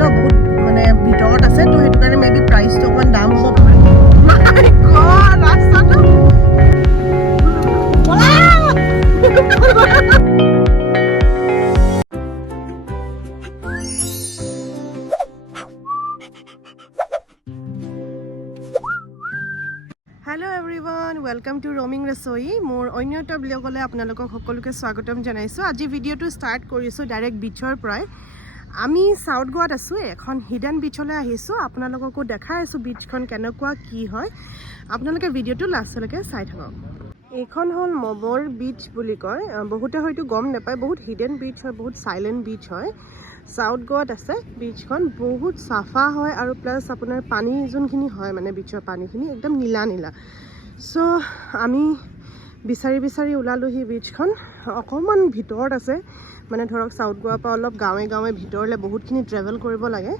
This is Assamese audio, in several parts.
ন বহুত মানে ভিতৰত আছে তো সেইটো কাৰণে মেবি প্ৰাইচটো অকমান দাম হ'ব পাৰে মাই গড ৰাস্তাটো হেল্ল' এভৰিৱান ৱেলকাম টু ৰমিং ৰচোই মোৰ অন্য এটা ব্লগলৈ আপোনালোকক সকলোকে স্বাগতম জনাইছোঁ আজি ভিডিঅ'টো ষ্টাৰ্ট কৰিছোঁ ডাইৰেক্ট বিচৰ পৰাই আমি সাউথ গোৱাত আছোঁ এখন হিডেন বিচলৈ আহিছোঁ আপোনালোককো দেখাই আছোঁ বিচখন কেনেকুৱা কি হয় আপোনালোকে ভিডিঅ'টো লাষ্টলৈকে চাই থাকক এইখন হ'ল মবৰ বিচ বুলি কয় বহুতে হয়তো গম নাপায় বহুত হিডেন বিচ হয় বহুত সাইলেণ্ট বিচ হয় সাউথ গোৱাত আছে বিচখন বহুত চাফা হয় আৰু প্লাছ আপোনাৰ পানী যোনখিনি হয় মানে বিচৰ পানীখিনি একদম নীলা নীলা চ' আমি বিচাৰি বিচাৰি ওলালোহি বিচখন অকণমান ভিতৰত আছে মানে ধৰক সাউথ গোৱাৰ পৰা অলপ গাঁৱে গাঁৱে ভিতৰলৈ বহুতখিনি ট্ৰেভেল কৰিব লাগে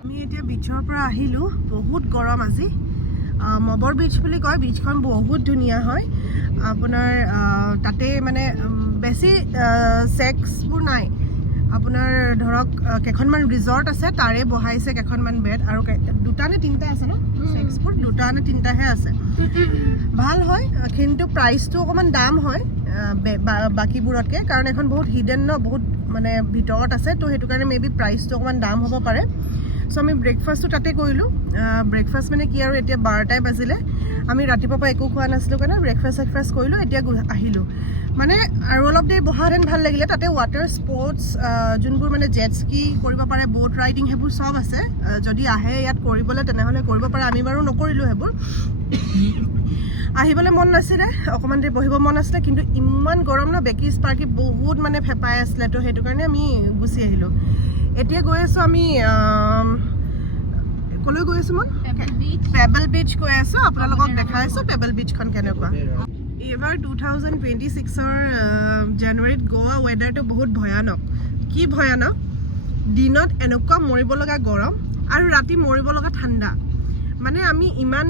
আমি এতিয়া বিচৰ পৰা আহিলোঁ বহুত গৰম আজি মবৰ বিচ বুলি কয় বিচখন বহুত ধুনীয়া হয় আপোনাৰ তাতে মানে বেছি সেক্সবোৰ নাই আপোনাৰ ধৰক কেইখনমান ৰিজৰ্ট আছে তাৰে বহাইছে কেইখনমান বেড আৰু দুটা নে তিনিটা আছে ন সেক্সবোৰ দুটা নে তিনিটাহে আছে ভাল হয় কিন্তু প্ৰাইচটো অকণমান দাম হয় বাকীবোৰতকৈ কাৰণ এখন বহুত হিডেন ন বহুত মানে ভিতৰত আছে তো সেইটো কাৰণে মেবি প্ৰাইচটো অকণমান দাম হ'ব পাৰে চ' আমি ব্ৰেকফাষ্টটো তাতে কৰিলোঁ ব্ৰেকফাষ্ট মানে কি আৰু এতিয়া 12টাই বাজিলে আমি ৰাতিপুৱাৰ পৰা একো খোৱা নাছিলোঁ কাৰণে ব্ৰেকফাষ্ট কৰিলোঁ এতিয়া আহিলোঁ মানে আৰু অলপ দেৰি বহাহেঁতেন ভাল লাগিলে তাতে ৱাটাৰ স্পৰ্টছ যোনবোৰ মানে জেট স্কি কৰিব পাৰে ব'ট ৰাইডিং সেইবোৰ চব আছে যদি আহে ইয়াত কৰিবলৈ তেনেহ'লে কৰিব পাৰে আমি বাৰু নকৰিলোঁ সেইবোৰ আহিবলৈ মন নাছিলে অকণমান দেৰি বহিব মন আছিলে কিন্তু ইমান গৰম ন বেকি স্পাৰ্কি বহুত মানে ফেপাই আছিলে তো সেইটো কাৰণে আমি গুচি আহিলোঁ এতিয়া গৈ আছোঁ আমি কলৈ গৈ আছোঁ মই পেবল বিচ গৈ আছোঁ আপোনালোকক দেখাইছোঁ পেবল বিচখন কেনেকুৱা এইবাৰ 2026ৰ জানুৱাৰীত গোৱা ৱেডাৰটো বহুত ভয়ানক কি ভয়ানক দিনত এনেকুৱা মৰিব লগা গৰম আৰু ৰাতি মৰিব লগা ঠাণ্ডা মানে আমি ইমান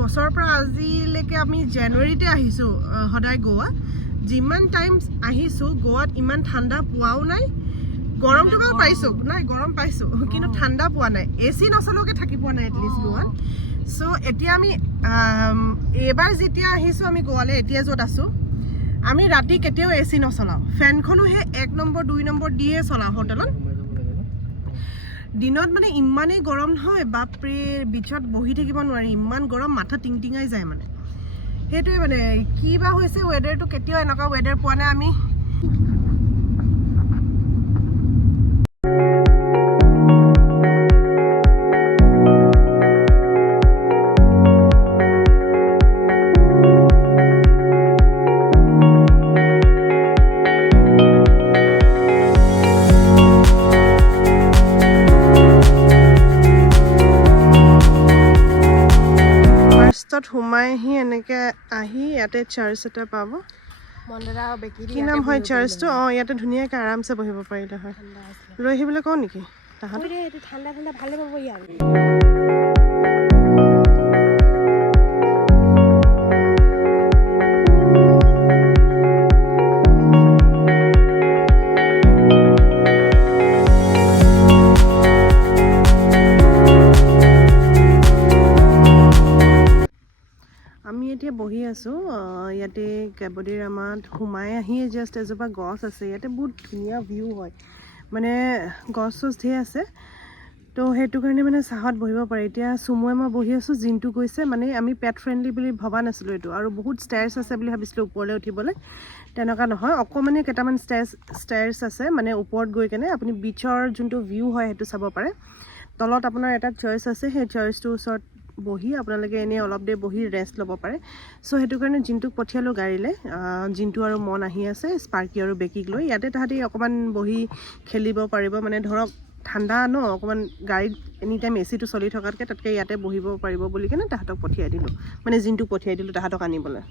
বছৰৰ পৰা আজিলৈকে আমি জানুৱাৰীতে আহিছোঁ সদায় গোৱা যিমান টাইমছ আহিছোঁ গোৱাত ইমান ঠাণ্ডা পোৱাও নাই গৰমটো বাৰু পাইছোঁ নাই গৰম পাইছোঁ কিন্তু ঠাণ্ডা পোৱা নাই AC নচলোৱাকৈ থাকি পোৱা নাই এটলিষ্ট গোৱাত চ' এতিয়া আমি এইবাৰ যেতিয়া আহিছোঁ আমি গোৱালৈ এতিয়া য'ত আছোঁ আমি ৰাতি কেতিয়াও AC নচলাওঁ ফেনখনো সেই 1 নম্বৰ 2 নম্বৰ দিয়ে চলাওঁ হোটেলত দিনত মানে ইমানেই গৰম নহয় বাপৰে বিচত বহি থাকিব নোৱাৰি ইমান গৰম মাথা টিংটিঙাই যায় মানে সেইটোৱে মানে কি বা হৈছে ৱেডাৰটো কেতিয়াও এনেকুৱা ৱেডাৰ পোৱা নাই আমি সোমাই আহি এনেকৈ আহি ইয়াতে চাৰ্চ এটা পাব কি নাম হয় চাৰ্চটো ইয়াতে ধুনীয়াকৈ আৰামছে বহিব পাৰিলে হয় লৈ আহিবলৈ কওঁ নেকি তাহাঁতে ঠাণ্ডা ঠাণ্ডা ভালে পাব ইয়াৰ এতিয়া বহি আছোঁ ইয়াতে কেবডিৰ আমাত সোমাই আহিয়ে জাষ্ট এজোপা গছ আছে ইয়াতে বহুত ধুনীয়া ভিউ হয় মানে গছ চছ ধেৰ আছে তো সেইটো কাৰণে মানে চাহত বহিব পাৰে এতিয়া চুমুৱে মই বহি আছোঁ জিনটো গৈছে মানে আমি পেট ফ্ৰেণ্ডলি বুলি ভবা নাছিলোঁ এইটো আৰু বহুত ষ্টেয়াৰ্ছ আছে বুলি ভাবিছিলোঁ ওপৰলৈ উঠিবলৈ তেনেকুৱা নহয় অকণমানে কেইটামান ষ্টেয়াৰ্ছ আছে মানে ওপৰত গৈ কেনে আপুনি বিচৰ যোনটো ভিউ হয় সেইটো চাব পাৰে তলত আপোনাৰ এটা চাৰ্চ আছে সেই চাৰ্চটোৰ ওচৰত বহি আপোনালোকে এনেই অলপ দেৰি বহি ৰেষ্ট ল'ব পাৰে চ' সেইটো কাৰণে জিনটোক পঠিয়ালোঁ গাড়ীলৈ জিনটো আৰু মন আহি আছে স্পাৰ্কি আৰু বেকিক লৈ ইয়াতে তাহাঁতি অকণমান বহি খেলিব পাৰিব মানে ধৰক ঠাণ্ডা ন অকণমান গাড়ীত এনি টাইম এচিটো চলি থকাতকৈ তাতকৈ ইয়াতে বহিব পাৰিব বুলি কেনে তাহাঁতক পঠিয়াই দিলোঁ মানে জিনটোক পঠিয়াই দিলোঁ তাহাঁতক আনিবলৈ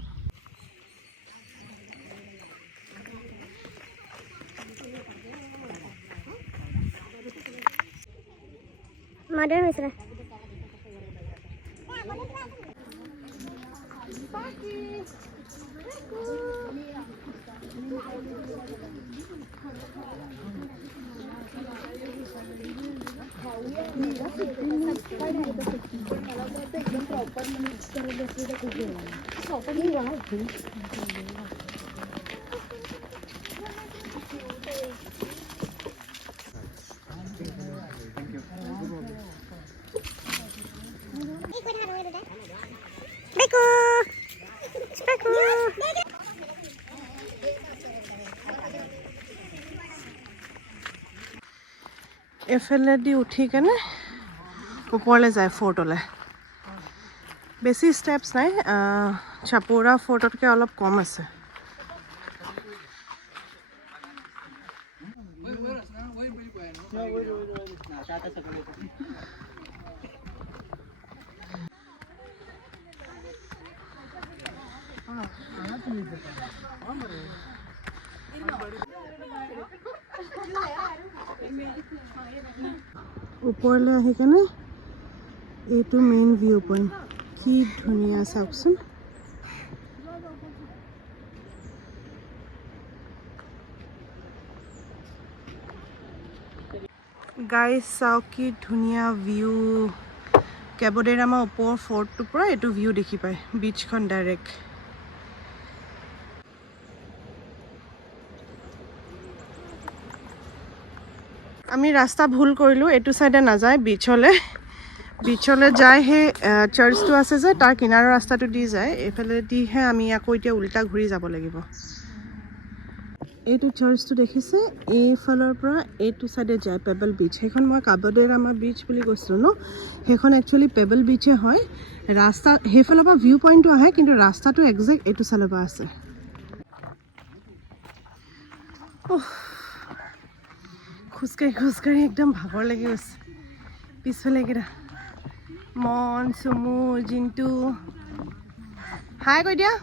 মাদাৰ হৈছিলে এফালেদি উঠি কেনে ওপৰলৈ যায় ফৰ্টলৈ। বেছি ষ্টেপছ নাই, চাপোৰা ফৰ্টতকৈ অলপ কম আছে। ওপৰলৈ আহি কেনে এইটো মেইন ভিউ পইণ্ট, কি ধুনীয়া চাওকচোন। গাইজ চাওক কি ধুনীয়া ভিউ। কেবডেৰামা ওপৰ ফৰ্টটোৰ পৰা এইটো ভিউ দেখি পায়, বিচখন ডাইৰেক্ট। আমি ৰাস্তা ভুল কৰিলোঁ, এইটো চাইডে নাযায় বিচলৈ। বিচলৈ যায় সেই চাৰ্চটো আছে যে তাৰ কিনাৰৰ ৰাস্তাটো দি যায়, এইফালেদিহে আমি আকৌ এতিয়া উল্টা ঘূৰি যাব লাগিব। এইটো চাৰ্চটো দেখিছে, এইফালৰ পৰা এইটো চাইডে যায় পেবল বিচ। সেইখন মই কাবডেৰামা বিচ বুলি কৈছিলোঁ ন, সেইখন একচুৱেলি পেবল বিচে হয়। ৰাস্তা সেইফালৰ পৰা ভিউ পইণ্টটো আহে, কিন্তু ৰাস্তাটো একজেক্ট এইটো চাইডৰ পৰা আছে। খোজকাঢ়ি একদম ভাগৰ লাগি গৈছে। পিছফালে কেইটা মন, চুমু, জিন্তু, হাই কৈ দিয়া।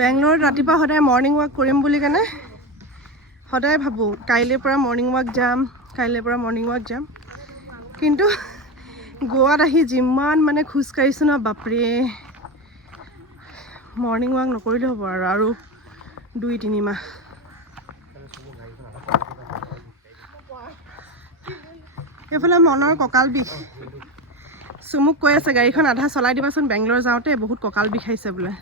বেংগলোৰত ৰাতিপুৱা সদায় মৰ্ণিং ৱাক কৰিম বুলি কেনে সদায় ভাবোঁ কাইলৈৰ পৰা মৰ্ণিং ৱাক যাম, কিন্তু গোৱাত আহি যিমান মানে খোজকাঢ়িছোঁ ন, বাপৰে। মৰ্ণিং ৱাক নকৰিলে হ'ব আৰু 2-3 মাহ। এইফালে মনৰ কঁকাল বিষ। চুমুক কৈ আছে গাড়ীখন আধা চলাই দিবাচোন, বেংগলোৰ যাওঁতে বহুত কঁকাল বিষাইছে বোলে।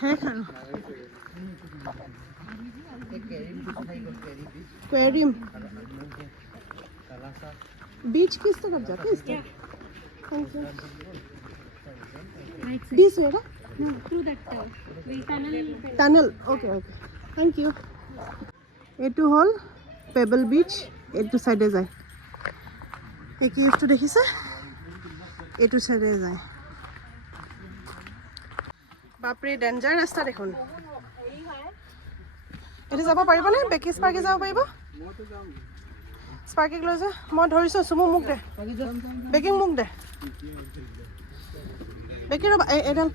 শেষ আৰু एक्वेरियम बीच किस तरफ जाते हैं इसके? This way, right? No, through that tunnel. Tunnel. Okay. Thank you. এইটো হ'ল পেবল বিচ, এইটো সাইডে যায়। এই কিউটো দেখিছে, এইটো সাইডে যায়। বাপৰে ডেঞ্জাৰ ৰাস্তা দেখোন। এইটো যাব পাৰিবনে? বেকি স্পাৰ্কি যাব পাৰিব? স্পাৰ্কিক লৈ যা, মই ধৰিছোঁ। চুমু মোক দে, বেকিং মোক দে। বেকি ৰ'বা, এডাল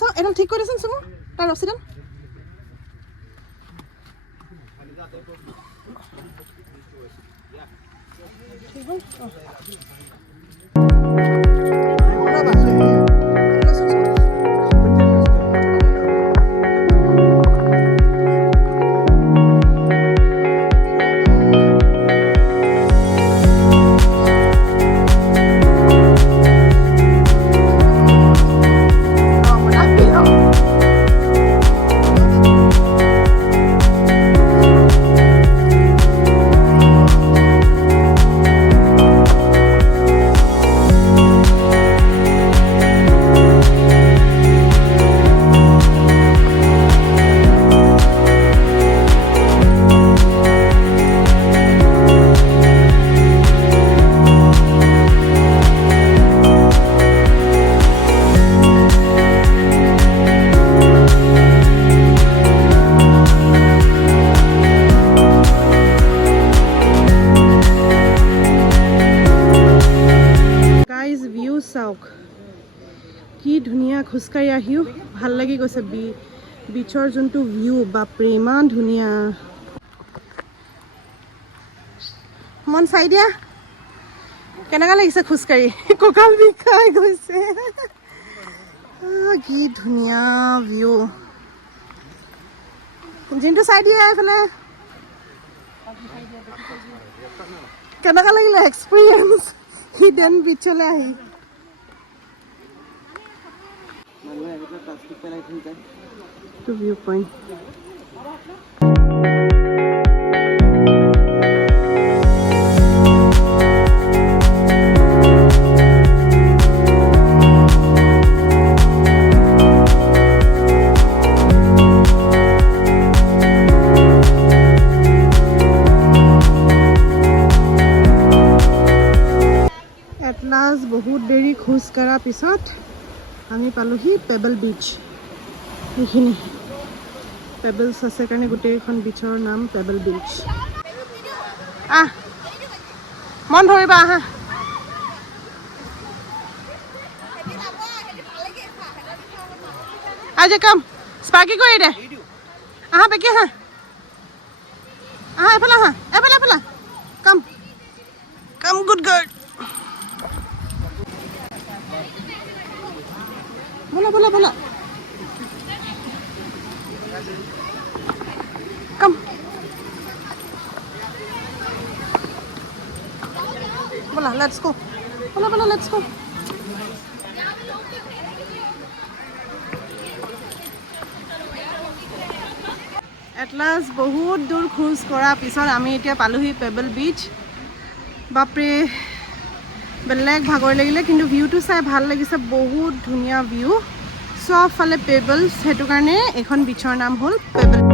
চাওঁ, এডাল ঠিক কৰি দেচোন চুমু, তাৰ ৰছীডাল। ঠিক হ'ল। ভিউ চাওক কি ধুনীয়া খোজকাঢ়ি আহিও ভাল লাগি গৈছে বিচৰ যোনটো ভিউ বাপৰে ইমান ধুনীয়া মন চাই দিয়া কেনেকুৱা লাগিছে খোজকাঢ়ি কঁকাল বিষাই গৈছে কি ধুনীয়া ভিউ জিনটো চাই দিয়া এইফালে কেনেকুৱা লাগিলে এক্সপিৰিয়েঞ্চ হিডেন বিচলৈ আহি to viewpoint. At last বহুত দেৰি খোজ কঢ়াৰ পিছত আমি পালোহি পেবল বিচ এইখিনি পেবলছ আছে কাৰণে গোটেইখন বিচৰ নাম পেবল বিচ মন ধৰিবা আহা আজি কাম স্পাৰ্কি কৰি দে আহা বেকি আহা এফালে আহা এফালে কাম গুড গাৰ্ল बोला come बोला let's go बोला let's go at last বহুত দূৰ খোজ কৰাৰ পিছত আমি এতিয়া পালোহি পেবল বিচ বাপৰে বেলেগ ভাগৰ লাগিলে কিন্তু ভিউটো চাই ভাল লাগিছে বহুত ধুনীয়া ভিউ চবফালে পেবলছ সেইটো কাৰণে এখন বিচৰ নাম হ'ল পেবল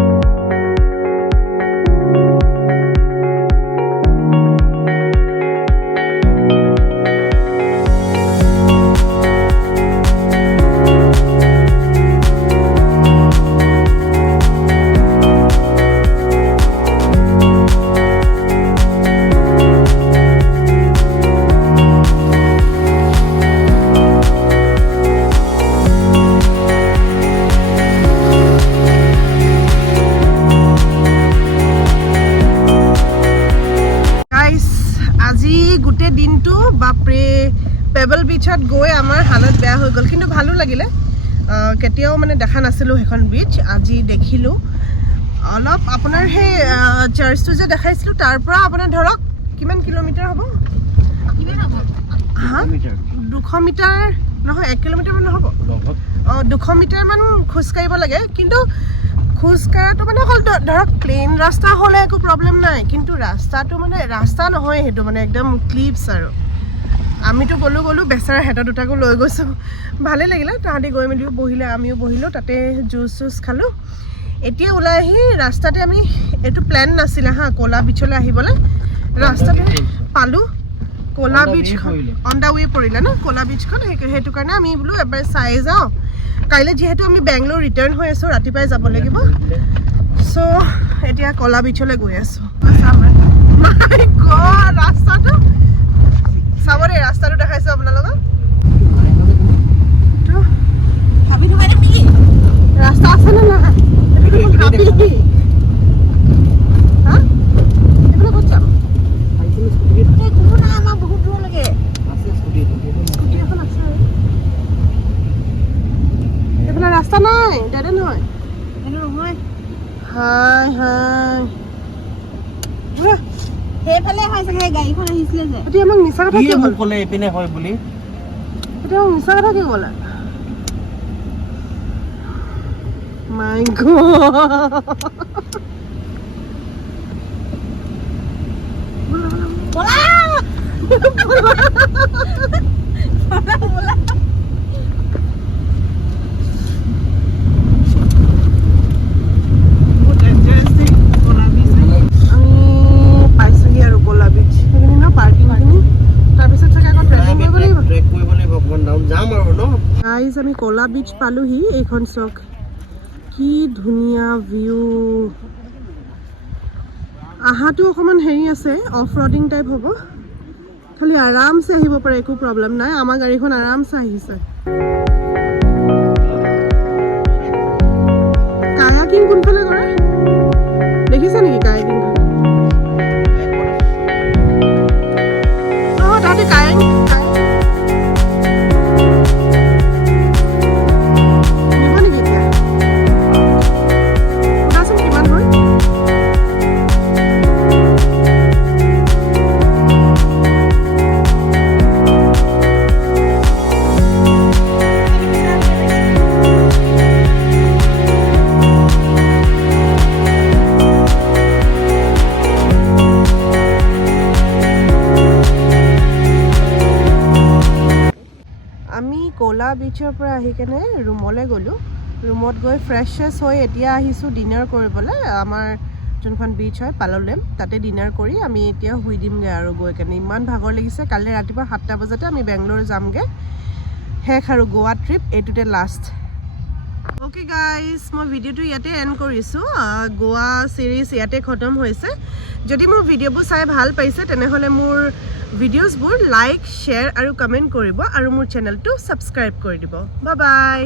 দিনটো বাপৰে পেবল বিচত গৈ আমাৰ হালত বেয়া হৈ গ'ল কিন্তু ভালো লাগিলে কেতিয়াও মানে দেখা নাছিলোঁ সেইখন বিচ আজি দেখিলোঁ অলপ আপোনাৰ সেই চাৰ্চটো যে দেখাইছিলোঁ তাৰ পৰা আপোনাৰ ধৰক কিমান কিলোমিটাৰ হ'ব 200 মিটাৰ নহয় 1 কিলোমিটাৰ মান নহ'ব 200 মিটাৰ মান খোজকাঢ়িব লাগে কিন্তু খোজকাঢ়াটো মানে অকল ধৰক প্লেইন ৰাস্তা হ'লে একো প্ৰব্লেম নাই কিন্তু ৰাস্তাটো মানে ৰাস্তা নহয় সেইটো মানে একদম ক্লিপছ আৰু আমিতো গ'লো বেচাৰা হেঁতৰ দুটাকো লৈ গৈছোঁ ভালে লাগিলে তাহাঁতি গৈ মেলিও বহিলে আমিও বহিলোঁ তাতে জুচ খালোঁ এতিয়া ওলাই আহি ৰাস্তাতে আমি এইটো প্লেন নাছিলে ক'লা বিচলৈ আহিবলৈ ৰাস্তাতে পালোঁ ক'লা বিচখন অন দ্য ৱে পৰিলে ন ক'লা বিচখন সেইটো কাৰণে আমি বোলো এবাৰ চাই যাওঁ কাইলৈ যিহেতু আমি বেংগলোৰ ৰিটাৰ্ণ হৈ আছোঁ ৰাতিপুৱাই যাব লাগিব চ' এতিয়া ক'লা বিচলৈ গৈ আছোঁ মাই গড ৰাস্তাটো চাব দেই ৰাস্তাটো দেখাইছোঁ আপোনালোকক ৰাস্তা আছে নে নাই ৰাস্তা নাই দাদা নহয় সেইফালে হয় চাগে গাড়ীখন আহিছিলে যে এতিয়া আমাক মিছা কথা কিয় ক'লে এইপিনে হয় বুলি এতিয়া মিছা কথা কিয় ক'লে মাই গড আমি ক'লা বিচ পালোহি এইখন চক কি ধুনীয়া ভিউ আহাটো অকণমান হেৰি আছে অফ ৰডিং টাইপ হ'ব খালি আৰামছে আহিব পাৰে, একো প্ৰব্লেম নাই। আমাৰ গাড়ীখন আৰামছে আহিছে। কায়াকিং কোনফালে কৰে দেখিছা নেকি? কায়াকিং তাতে কায়াকিং নিব নেকি এতিয়া? সোধাচোন কিমান হয়। আমি কলা বিচৰ পৰা আহি কেনে ৰুমলৈ গ'লোঁ। ৰুমত গৈ ফ্ৰেছ হৈ এতিয়া আহিছোঁ ডিনাৰ কৰিবলৈ। আমাৰ যোনখন বিচ হয় পাললেম, তাতে ডিনাৰ কৰি আমি এতিয়া শুই দিমগৈ আৰু গৈ কেনে। ইমান ভাগৰ লাগিছে। কালি ৰাতিপুৱা 7টা বজাতে আমি বেংগলোৰ যামগৈ। শেষ আৰু গোৱা ট্ৰিপ, এইটোতে লাষ্ট। অ'কে গাইজ, মই ভিডিঅ'টো ইয়াতে এণ্ড কৰিছোঁ। গোৱা ছিৰিজ ইয়াতে খতম হৈছে। যদি মোৰ ভিডিঅ'বোৰ চাই ভাল পাইছে তেনেহ'লে মোৰ ভিডিঅ'জবোৰ লাইক, শ্বেয়াৰ আৰু কমেণ্ট কৰিব আৰু মোৰ চেনেলটো ছাবস্ক্ৰাইব কৰি দিব। Bye bye.